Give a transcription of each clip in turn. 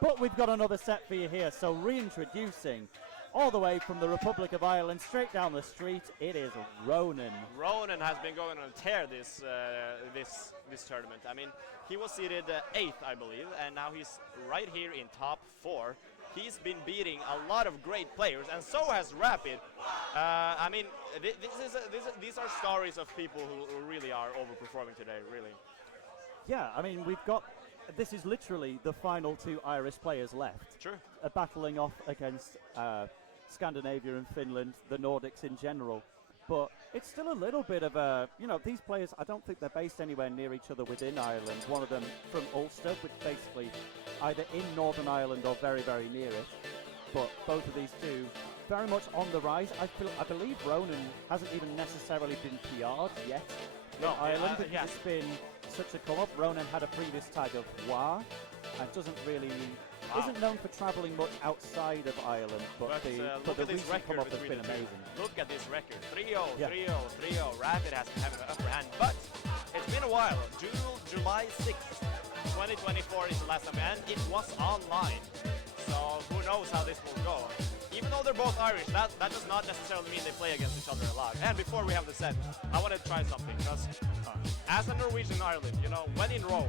But we've got another set for you here, so reintroducing, all the way from the Republic of Ireland, straight down the street, it is Ronan. Ronan has been going on a tear this tournament. I mean, he was seeded 8th, I believe, and now he's right here in top 4. He's been beating a lot of great players, and so has R4PID. I mean, these are stories of people who really are overperforming today, really. Yeah, I mean, we've got, this is literally the final 2 Irish players left. Sure. Battling off against Scandinavia and Finland, the Nordics in general. But it's still a little bit of a, you know, these players, I don't think they're based anywhere near each other within Ireland. One of them from Ulster, which basically either in Northern Ireland or very, very near it. But both of these two very much on the rise. I believe Ronan hasn't even necessarily been PR'd yet in Ireland because it's been such a come-up. Ronan had a previous tag of WA and doesn't really... Isn't known for travelling much outside of Ireland, but the recent come-up has been amazing. Look at this record, 3-0, 3-0, 3-0. R4PID has been having an upper hand, but it's been a while. July 6th, 2024 is the last time, and it was online. So who knows how this will go. Even though they're both Irish, that does not necessarily mean they play against each other a lot. And before we have the set, I want to try something, because as a Norwegian in Ireland, you know, when in Rome,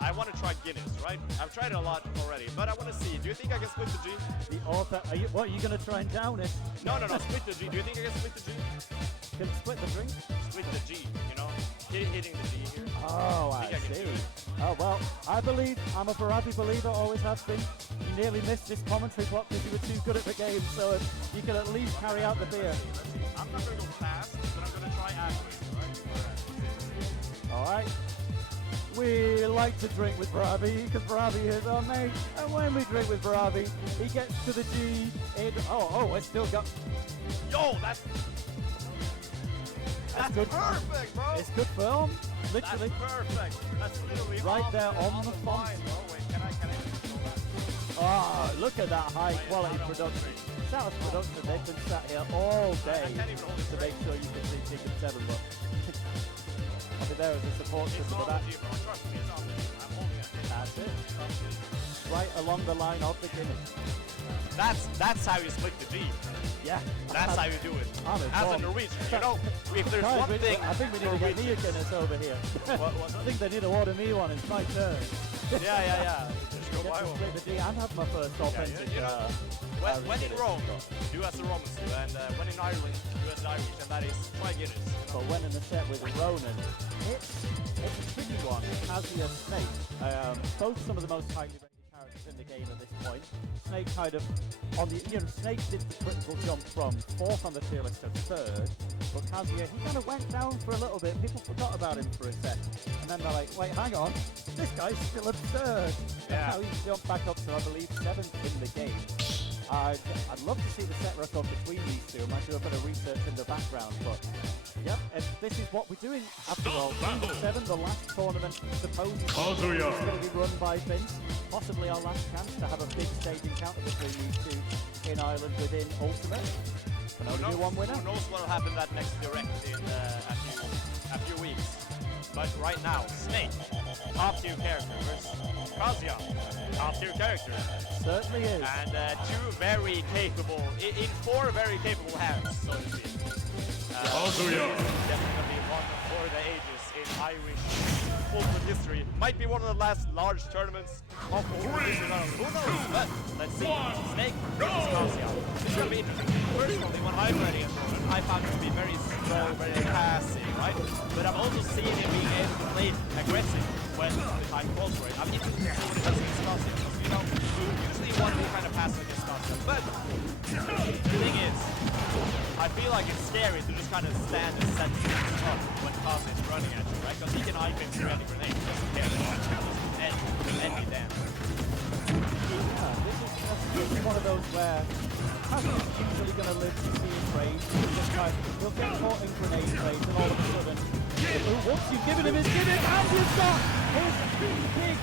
I want to try Guinness, right? I've tried it a lot already, but I want to see. Do you think I can split the G? The author, what, are you going to try and down it? No, split the G. Do you think I can split the G? Can you split the drink? Split the G, you know? Hitting the G here. Oh, I see. Oh, well, I believe, I'm a R4PID believer, always have been. You nearly missed this commentary block because you were too good at the game, so you can at least carry out the beer. I'm not going to go fast, but I'm going to try accurate, right? All right. We like to drink with R4PID because R4PID is our mate, and when we drink with R4PID, he gets to the G in... Oh, it's still got... Yo, that's good. Perfect, bro! It's good film, literally. That's perfect. That's literally right there on the font. Oh, wait, can I Oh, look at that high quality production. Shout out to production, they've been sat here all day to make sure you can see Chicken 7, but I'll be there as a support system for that. That's it. Right along the line of the Guinness. That's how you split the G. Yeah. That's how you do it. As a Norwegian, you know, if there's one thing... I think we need to get me a Guinness over here. I think they need to order me one, it's my turn. Yeah. Just go buy one. Split the G and have my first authentic... when in Rome, do as the Romans do, and when in Ireland, do as the Irish, and that is try Guinness. You know? But when in the set with Ronan, it's a tricky one. Kazuya, Snake, both some of the most highly rated characters in the game at this point. Snake kind of on the, Snake did the critical jump from 4th on the tier list to 3rd, but Kazuya, he kind of went down for a little bit. People forgot about him for a sec, and then they're like, wait, hang on, this guy's still at 3rd. Yeah. And now he's jumped back up to, I believe, 7th in the game. I'd love to see the set record between these two. I might do a bit of research in the background, but yep, this is what we're doing after all. Season 7, the last tournament, supposedly is going to be run by Vince. Possibly our last chance to have a big stage encounter between these two in Ireland within Ultimate. Can only do one winner. Who knows what will happen that next direct in a few weeks. But right now, Snake, top tier character versus Kazuya, top tier character. Certainly is. And 2 very capable, in 4 very capable hands, so to speak. Kazuya! Definitely one for the ages in Irish Ultimate history. Might be one of the last large tournaments of Ultimate history. Who knows? But let's see. Snake versus Kazuya. It's going to be interesting. Personally, when I played against Ronan, I found him to be very slow, very passive, right? But I've also seen him being able to play aggressive when the time calls for it. I'm interested to see what he does against Kazuya, because, usually one will kind of pass against Kazuya. But the thing is, I feel like it's scary to just kind of stand and set things up when Kazuya is running at you, right? Because he can eye-pin through any grenade, he doesn't care. Any damn. Yeah, this is one of those where Kazuya's usually going to live to see his rage. He'll get caught in grenade rage, and all of a sudden, whoops, you've given him his gimmick, and you've got his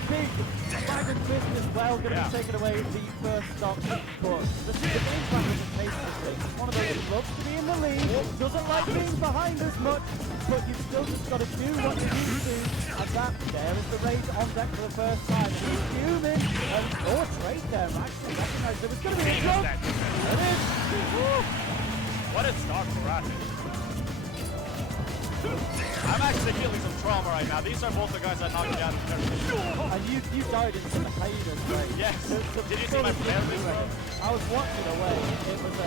big dragon fist as well, going to be taken away the first stock. But the main factor is pace of this. It's one of those who loves to be in the lead, doesn't like being behind as much, but you've still just got to do what you need to, and there is the rage on deck for the first time. He's fuming, and there. Actually recognized there was going to be a Jesus, jump. that There it is. Woo. What a start for Rapid. I'm actually feeling some trauma right now. These are both the guys I knocked down in terms. And you died in some heinous way. Yes. Did you see my player list, bro? I was watching away. It was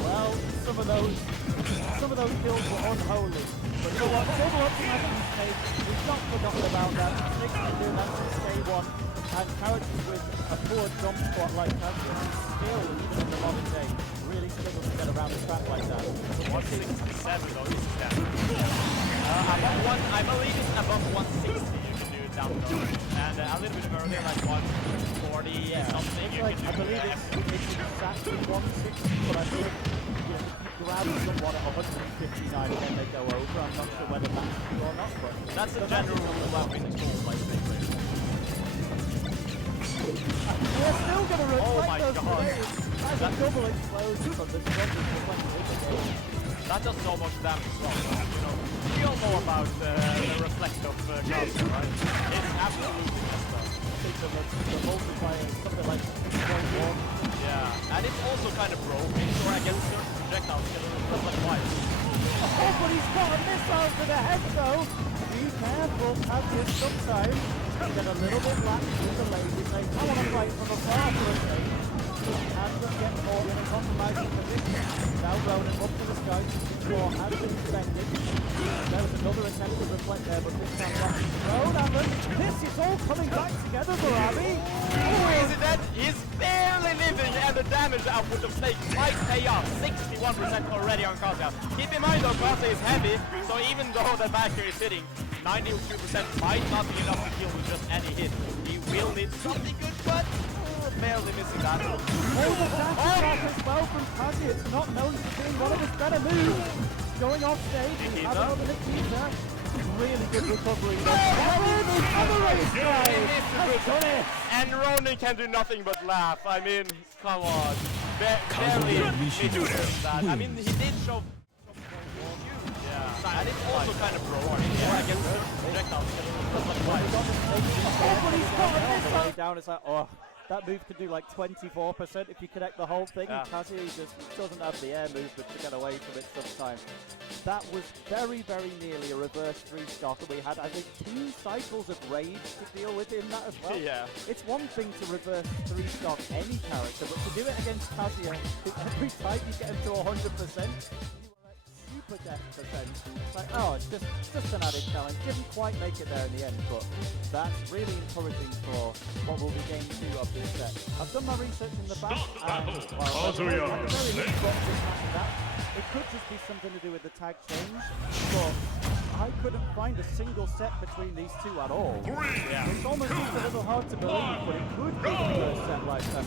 well, some of those kills were unholy. But you know what? Double up smash and Snake. We've not forgotten about that. Snake's been doing that since day one. And characters with a poor jump spot like Kazuya still, even in the modern day, really struggle to get around the track like that. 167 though, this is down. I believe it's above 160 you can do it down low. And a little bit earlier, like 140 something. It's You like, can I do believe it's exactly 160, but I think if you grab someone at 159 and then they go over, I'm not sure whether that's true or not, but that's the general rule about winning schools like Snake players. we're still going to Oh reflect my those God. grenades. That's a double explosion from the strongest reflecting with the game. That does so much damage as well. You know, we all know about the reflect of Kazuya, right? It's absolutely messed up. I think the multiplier is something like 6.1. Yeah, and it's also kind of broken, so against certain projectiles, get a little bit like twice. Oh, but he's got a missile to the head, though. Be careful, Kazuya sometimes get a little bit lax with the lazy thing. I want to fight from afar for a thing. And just get caught in a compromising position. Now Ronan up to the sky, 64 has been defended. There was another attempt to reflect there, but this time not Ronan. This is all coming back together for Abby. Oh, is it that? He's barely living, and the damage output of Snake might pay off. 61% already on Kazuya. Keep in mind though, Kazuya is heavy, so even though the backer is hitting, 92% might not be enough to kill with just any hit. He will need something good, but barely missing that. Oh, the dash attack as well from Kazuya. It's not known as being one of his better moves. Going off stage, we have another Nikita. Really good recovery. And Ronan can do nothing but laugh. I mean, come on. Barely missing that. I mean, he did show. Yeah, and it's also kind of broken. Yeah, against projectiles. Down, it's like, oh, that move could do like 24% if you connect the whole thing, and Kazuya just doesn't have the air movement to get away from it sometimes. That was very, very nearly a reverse 3-stock, and we had, I think, 2 cycles of rage to deal with in that as well. Yeah. It's one thing to reverse 3-stock any character, but to do it against Kazuya, every time you get him to 100%, super death percent. It's like, oh, it's just an added challenge. Didn't quite make it there in the end, but that's really encouraging for what will be game 2 of this set. I've done my research in the back, and well, Kazuya. it could just be something to do with the tag change, but I couldn't find a single set between these two at all. Yeah. It's almost just a little hard to believe, but it could be the first set like that.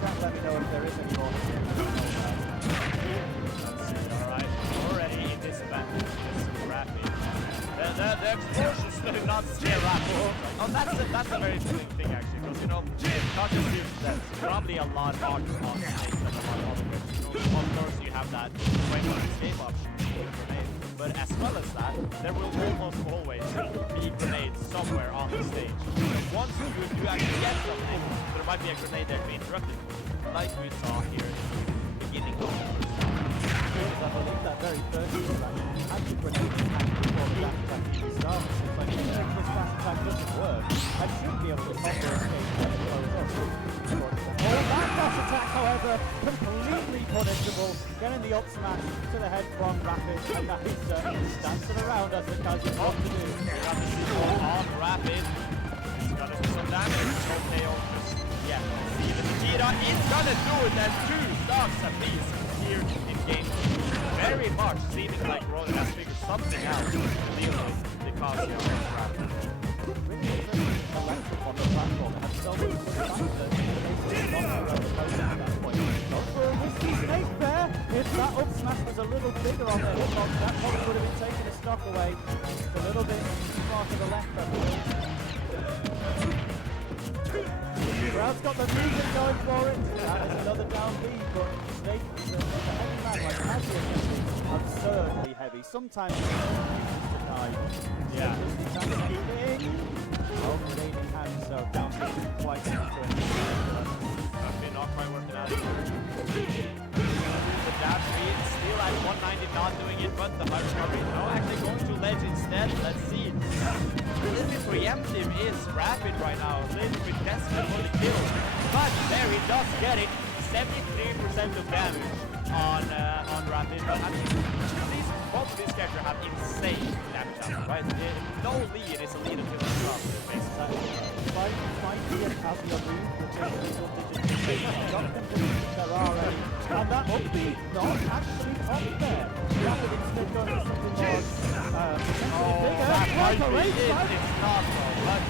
Chat, let me know if there is any more. Alright, already in this event, just Rapid. The explosions do not scare Rapid. Oh, that's a very thrilling thing actually, because you know, Kazuya views that probably a lot harder on Snake than a lot of other players. You know, of course you have that 20 escape option with a grenade, but as well as that, there will almost always be grenades somewhere on the stage. So once you actually get something, there might be a grenade there to be interrupted, like we saw here in the beginning of the first round. I believe that very first attack had the grenade attack before the dash attack even starts. It's like, even if this dash attack doesn't work, I should be able to combo escape when it goes up. Oh, that dash attack, however, completely punishable. Getting the up smash to the head from Rapid, and that is dancing around as the Kazuya wants to do. On Rapid. He's gonna do some damage. Okay, yeah. See, the Nikita is gonna do it, and 2 stocks apiece here in game 2. Very much seeming like Ronan has figured something out to deal with the Kazuya and Rapid. Electric on the platform. It had so much good factor. It not around the post at that point. Not for a risky Snake there. If that up smash was a little bigger on their hitbox, that probably would have been taking a stock away. It's a little bit far to the left, I believe. Crowd's got the music going for it. That is another down B, but Snake is a heavy man like Kazuya can be absurdly heavy. Sometimes he uses to die. Yeah. Oh, grenade in hand, so down B quite into it. The dash read still at 190, not doing it, but the high recovery. No, actually going to ledge instead. Let's see. A little bit preemptive is Rapid right now. A little bit desperate for the kill. But there he does get it. 73% of damage on Rapid. But I mean, both of these characters have insane damage output, right? No lead is a lead until it's dropped, basically. Fight to get Kazuya move, which is single digit. There are any. And that upbeat not actually up there. Rapid instead going for something more bigger. That might be Race it. fight. It's not though, but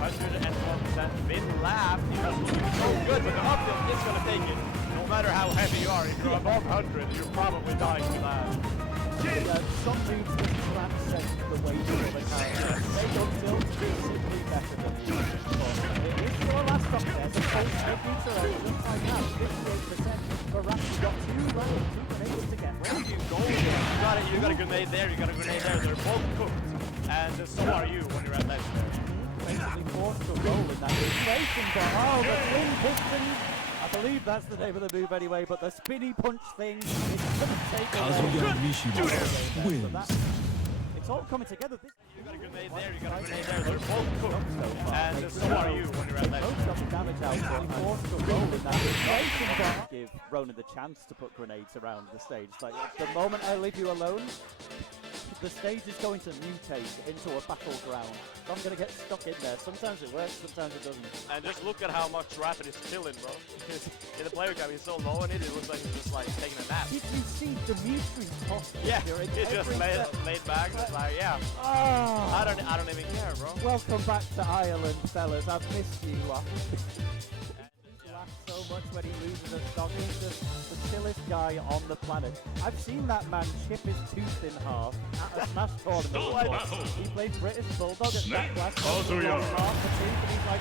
112% been laughed. He was looking so good, but the uphill is going to take it. No matter how heavy you are, if you're above 100, you're probably dying to laugh. Some dudes just transcend the weight of the character. They don't tilt simply better than you. But it is still a last stop there. The full techniques are just like that. 58%. But Rapid got two grenades to get. Where do you go there? You got a grenade there, you got a grenade there. They're both cooked. And so are you when you're at ledge there. Basically forced to roll in that situation. But oh, the twin pistons. I believe that's the name of the move anyway, but the spinny punch thing is going to take Kazuya Mishima wins. It's all coming together. You got a grenade there, you got a grenade there. They're both cooked. And so are you when you're at ledge both got the damage output. Forced to roll in that situation. But give Ronan the chance to put grenades around the stage. Like the moment I leave you alone, the stage is going to mutate into a battleground. So I'm going to get stuck in there. Sometimes it works, sometimes it doesn't. And just look at how much Rapid is chilling, bro. In the player cam, he's so low on it, it looks like he's just like taking a nap. Did you see Dimitri posture? Yeah, he's just laid back, just like, yeah. Oh. I don't even care, bro. Welcome back to Ireland, fellas. I've missed you lot. So much when he loses a stock. He's just the chillest guy on the planet. I've seen that man chip his tooth in half at a Smash tournament. He played British Bulldog at that class. Half the teeth, and he's like,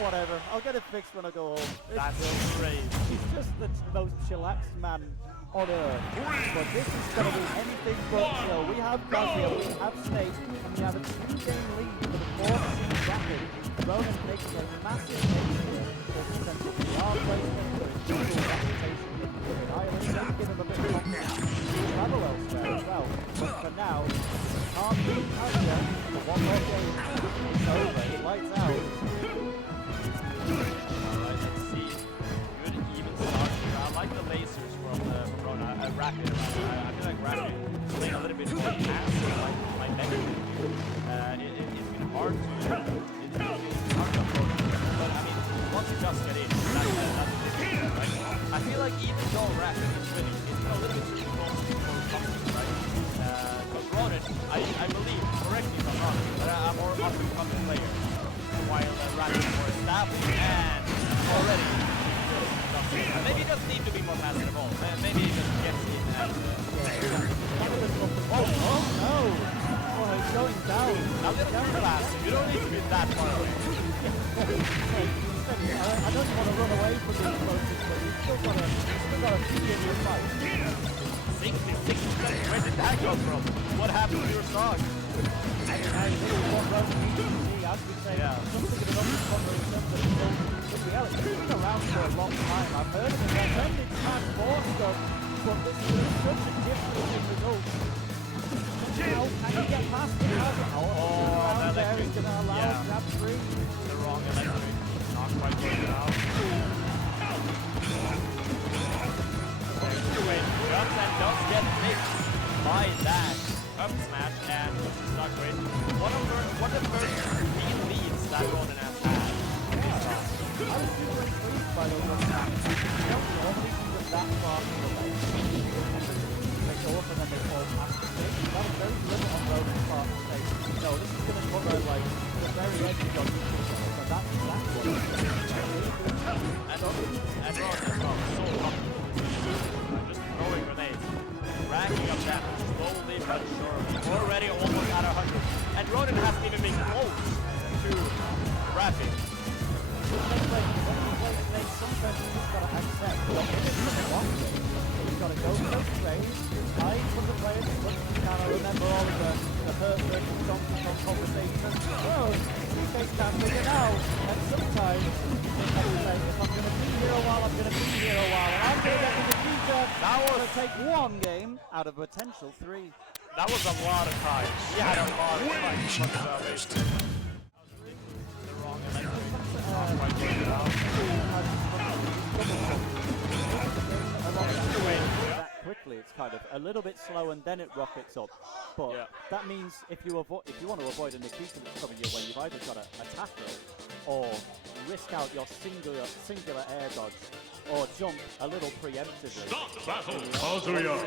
whatever. I'll get it fixed when I go home. That's great. He's just the most chillaxed man on earth. But this is going to be anything but chill. We have Kazuya, we have Snake, and we have a 2-game lead for the 4th seed Rapid. Ronan making a massive lead. The R placement for his usual reputation in Ireland. Let's give him a bit of confidence to travel elsewhere as well. But for now, can't beat Kazuya for one more game. It's over. It lights out. Alright, let's see. Good even start here. I like the lasers from Ronan. Rapid. I feel like Rapid is playing a little bit more passive, like negative. It's been hard to approach. But I mean, once you just get in, that's the difference, right? I feel like even though Rapid is winning, it's been a little bit too close for something, right? But Ronan, I believe, correct me if I'm wrong, but I'm more up-and-coming player, while Rapid is more established and already maybe he doesn't need to be more passive at all. Maybe he just gets in and oh no! Oh, he's going down. A little too fast. You don't need to be that far away. I don't want to run away from the explosives, but he's still got a few in your fight. 66%. Where did that come from? What happened to your song? I really want Ronan to see, as we say, something of an up-and-comer in terms of reality. He's been around for a long time. I've heard of him. I've heard him Smash 4 stuff, but this is such a difference in results. Now, can he get past the target? Oh, there is going to allow grab free. The wrong electric. Not quite working out. There's the way. Jumps and does get mixed by that up smash, and it's not great. One of the first main leads that Ronan has had. I was super intrigued by those up smash. You don't normally see them that far from the lane. They go up and then they fall past the stage. That was very little on Ronan's part to say, no, this is going to cover like the very edge of your control. So that's exactly what it's going to do. And Ronan as well, so comfortable. Just throwing grenades. Racking up damage, slowly but surely. Already almost at 100. And Ronan hasn't even been close to Rapid. Sometimes you just gotta accept what it is that you want. You've gotta go for those trades, hide from the players as much as you can. I remember all of the hurt versus Donkey Kong conversations. Oh, you face can't figure now. And sometimes, if I'm gonna be here a while, I'm take one game out of potential 3. That was a lot of time. He had a lot of time to put salvation. The wrong electric. Not getting it out. That quickly, it's kind of a little bit slow and then it rockets up. But that means if you want to avoid a Nikita that's coming your way, you've either got to attack it or risk out your singular air dodge or jump a little preemptively. Stop battle, Kazuya.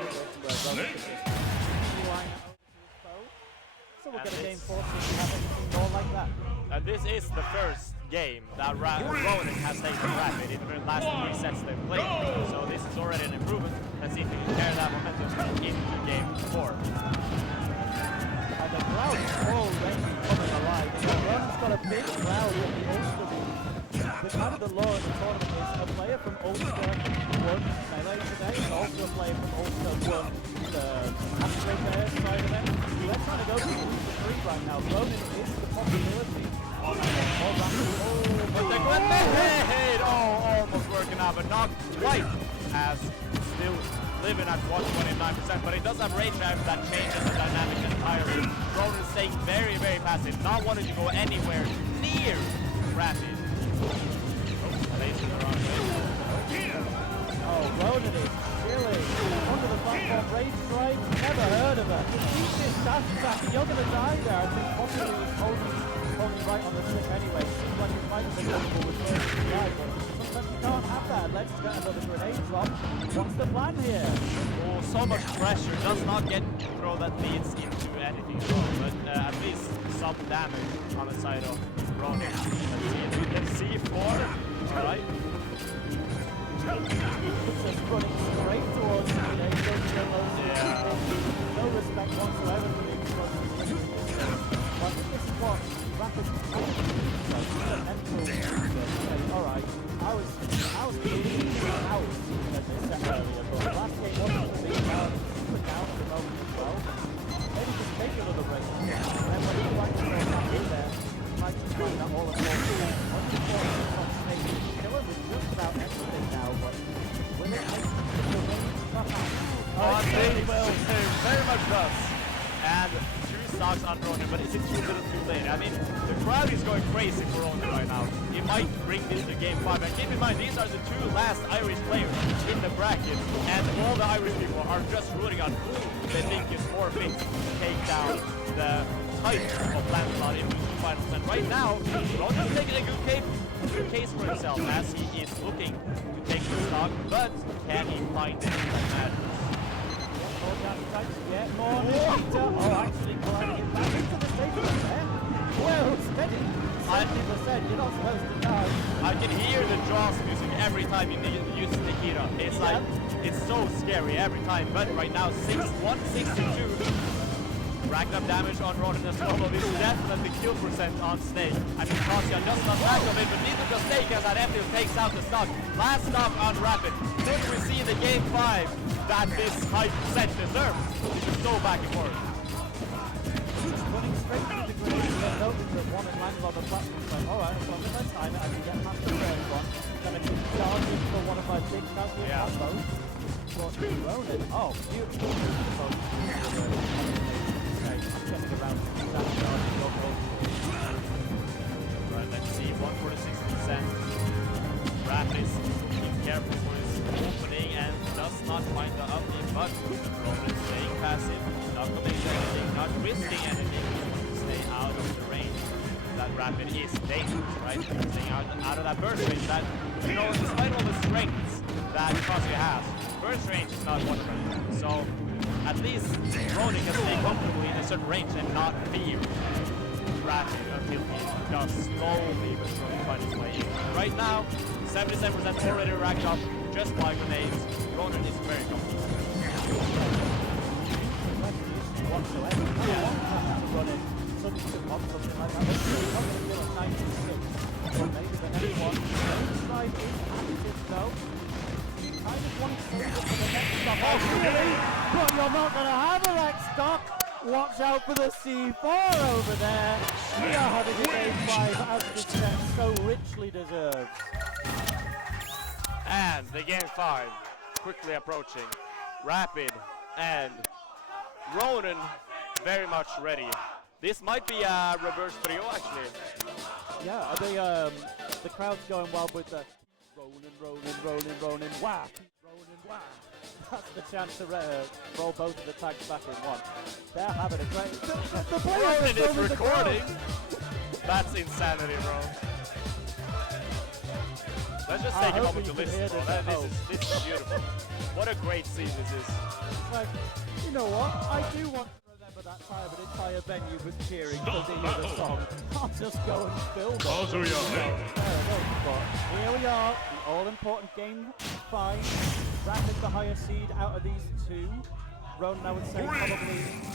Snake. So we'll get a game 4 if you have anything more like that. And this is the first game that Ronan has taken rapid in the last 3 sets they've played. So this is already an improvement. Let's see if we can carry that momentum into game 4. And the crowd is already coming alive. Ronan's got a big crowd in the Ulster League. The kind of the law of the tournament is a player from Ulster won Melee today, and also a player from Ulster won the Astro Bears side of it. They're trying to go for 3 right now. Ronan is the possibility. But the grenade! Oh, almost working out, but not quite. As still living at 129%, but it does have range drive that changes the dynamics entirely. Ronan is staying very, very passive, not wanting to go anywhere near rapid. Oh, Ronan is chilling under the platform. Rage strike, never heard of her. Keep this dash attack, you're going to die there. I think possibly he's holding right on the stick anyway. Seems like he's fighting the comfortable with first die, but sometimes you can't have that. Let's get another grenade drop. What's the plan here? Oh, so much pressure. Does not get to throw that leads into anything wrong, but at least some damage on the side of Ronan. Let's see 4. Alright. Just running straight towards the grenade. No respect whatsoever for the explosive. But this is what Rapid alright, I was bleeding out as they said earlier, but the last game wasn't the big down, super down at the moment as well. Maybe just take a little break. And then when you like to go back in there, you might just find that all of the once you fall on Snake, kill him with just about everything now, but will it make the win? Oh, it will. Very much does. And 2 stocks on Ronan, but is it too little too late? I mean, the crowd is going crazy for Ronan right now. He might bring this to game 5. And keep in mind, these are the 2 last Irish players in the bracket. And all the Irish people are just rooting on who they think is more fit to take down the type of Lancelot in the finals. And right now, Ronan's taking a good case for himself as he is looking to take the stock. But can he find it that matters? Yeah, more Nikita. Oh, actually colliding it back into the stage there. Well, steady. 70%, you're not supposed to die. I can hear the Jaws music every time you use Nikita. It's like, it's so scary every time. But right now, 162. Racked up damage on Ronan as well, but it's definitely kill percent on Snake. I mean, Kazuya just not back of it, but neither does Snake as that empty takes out the stock. Last stop on Rapid. Could we see in the game 5 that this high percent deserves? It is so back and forth. Running straight to the grenade, you'll notice that one had landed on the platform. Like, alright, as long as I time it, I can get past the first one. Gonna keep charging for one of my big Kazuya combos. Ronan, oh, beautiful. Just around right, let's see, 146%. Rapid is looking careful for his opening and does not find the uplink, but Ronan staying passive, not committing anything, not risking anything, to stay out of the range. That Rapid is dangerous, right? Staying out of that burst range that, you know, despite all the strengths that Kazuya has, burst range is not one of them. So at least Ronan can stay comfortably in a certain range and not fear Rapid until he does slowly but surely find his way in. Right now, 77% already racked up just by grenades. Ronan is very comfortable. But you're not going to have a Lex stock. Watch out for the C4 over there. We are having a game 5 as this set so richly deserves. And the game 5 quickly approaching. R4PID, and Ronan very much ready. This might be a reverse trio actually. Yeah, the crowd's going wild with the Ronan, whack, Ronan, whack. That's the chance to roll both of the tags back in one. They're having a great... The players Ronan is filming the recording. crowd. That's insanity, bro. Let's just take a moment to listen, bro. This is beautiful. What a great scene this is. Like, you know what? I do want to remember that time an entire venue was cheering because they hear the song. I'll just go and film it. Kazuya. But here we are, the all-important game 5. R4PID the higher seed out of these two. Ronan, I would say, probably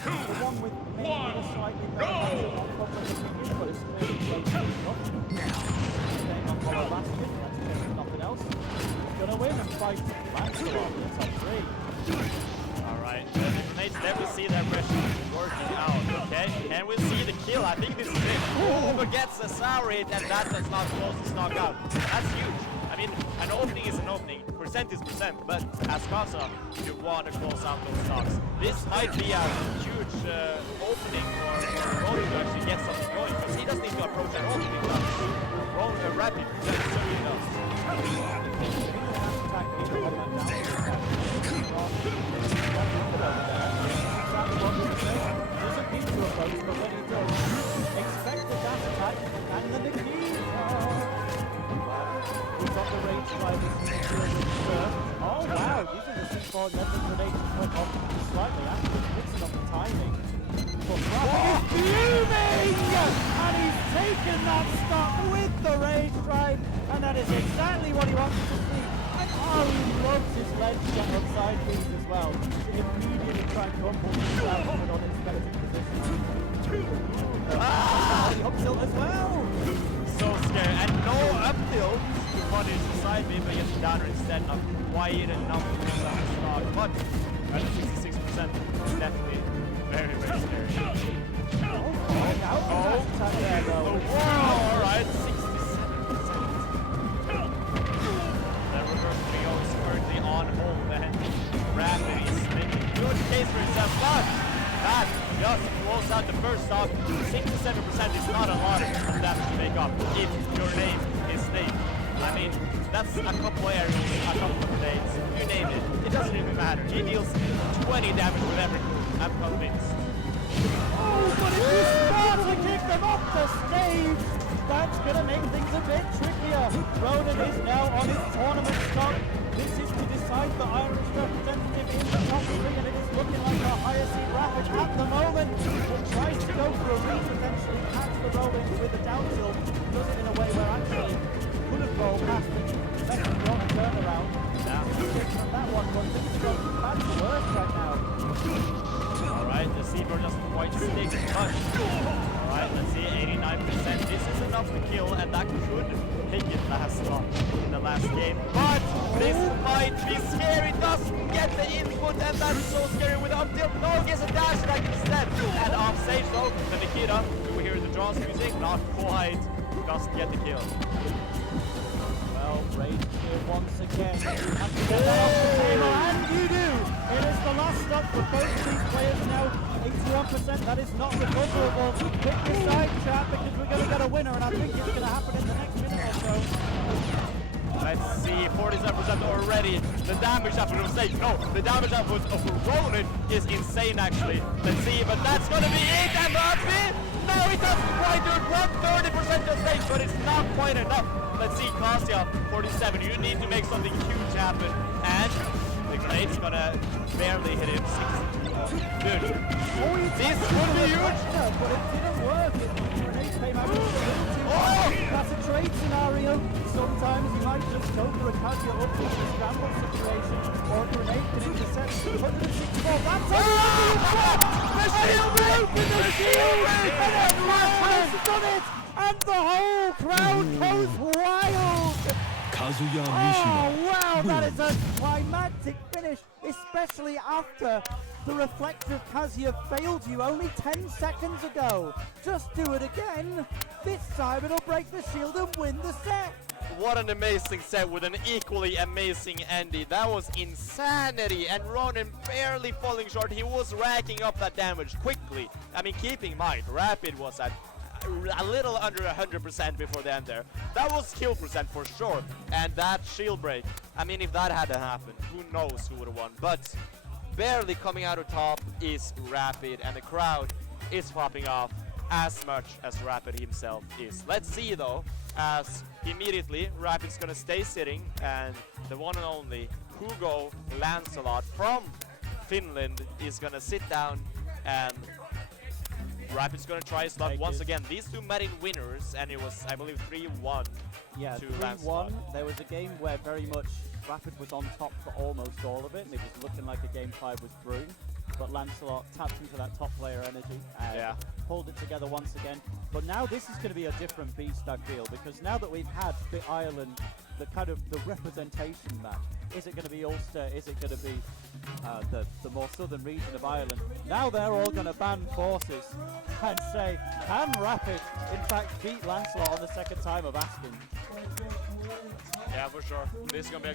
the one with maybe a slightly better matchup on public opinion, but it's clearly close enough. Staying on Hollow Bastion, that's it, if nothing else. He's gonna win and fight Lancelot in top 3. Alright, let's never see that pressure working out, okay? And we'll see the kill. I think this is it. Over gets a sour hit, and that does not close this knockout. That's huge. I mean, an opening is an opening. Percent is percent, but as Kazuya, you want to close out those stocks. This might be a huge opening for Ronan to actually get something going, because he doesn't need to approach at all to pick up. R4PID, so he does. Doesn't need to approach, but when he does, expect the dash attack and the Nikita. We've got the range drivers first. Oh wow, using the C4 level grenade to put off slightly after mixing up the timing. But R4PID is fuming! And he's taken that stock with the rage drive, and that is exactly what he wants to see. And Ari loves his ledge shot on side beams as well, to immediately try and crumble himself in an unexpected position. The up tilt as well! So scared, and no up tilt to punish the side beam, but gets the downer instead, not quite enough to lose that stock, but at 66%, definitely very, very scary. Alright, 67%. The reverse trio is currently on hold, and R4PID is making a good case for himself, but that just close out the first stock. 67% is not a lot of damage to make up if your name is Snake. I mean, that's a couple of areas, a couple of blades, you name it. It doesn't even matter. He deals 20 damage with every move, I'm convinced. Oh, but if you start to kick them off the stage, that's going to make things a bit trickier. Ronan is now on his tournament stock. This is to decide the Irish representative in the top 3, and it is looking like a higher seed R4PID at the moment. It tries to go for a reach, potentially catch the rolling with a down tilt. Does it in a way where actually couldn't roll past the second wrong turnaround. From that one, but things are going bad for worse right now. Alright, the Seabird doesn't quite stick much. Alright, let's see, 89%. This is enough to kill, and that could take it last spot in the last game. But this might be scary. Doesn't get the input, and that's so scary with up tilt. No, gets a dash attack instead. And off stage though, the Nikita, we hear the Jaws music, not quite, doesn't get the kill. Well, Rage here once again. You have to get that off the table, and you do! It is the last stop for both of these players now. 81%, that is not recoverable. Pick your side, chat, because we're going to get a winner, and I think it's going to happen in the next minute or so. Let's see, 47% already. The damage up from Snake, no, the damage up of Ronan is insane actually. Let's see, but that's going to be it, and R4PID! No, it doesn't quite do it. 130% to Snake, but it's not quite enough. Let's see, Kazuya, 47. You need to make something huge happen. And the grenade's gonna barely hit him. 60. Dude, this would be huge. But it didn't work. The grenade came out with that's a trade scenario. Sometimes you might just go for a Kazuya up to the scramble situation, or a grenade can intercept 164. That's a the shield break! The shield break! And everyone has done it! And the whole crowd goes wild! Kazuya Oh wow, that is a climactic finish, especially after the reflective Kazuya failed you only 10 seconds ago. Just do it again. This time it'll break the shield and win the set. what an amazing set with an equally amazing Andy. That was insanity, and Ronan barely falling short. He was racking up that damage quickly. I mean, keeping in mind, Rapid was at a little under 100% before the end there. That was kill percent for sure, and that shield break. I mean, if that hadn't happened, who knows who would have won. But barely coming out of top is Rapid, and the crowd is popping off as much as Rapid himself is. Let's see though, as immediately Rapid's gonna stay sitting, and the one and only Hugo Lancelot from Finland is gonna sit down, and Rapid's gonna try his luck once again. These two met in winners, and it was, I believe, 3-1 Yeah, to 3-1. Lancelot. There was a game where very much Rapid was on top for almost all of it, and it was looking like a game 5 was brewing. But Lancelot tapped into that top player energy and pulled it together once again. But now this is going to be a different beast, I feel, because now that we've had the Ireland, the kind of the representation match, is it going to be Ulster? Is it going to be the more southern region of Ireland? Now they're all going to band forces and say, can Rapid in fact beat Lancelot on the second time of asking? Yeah, for sure. This is going to be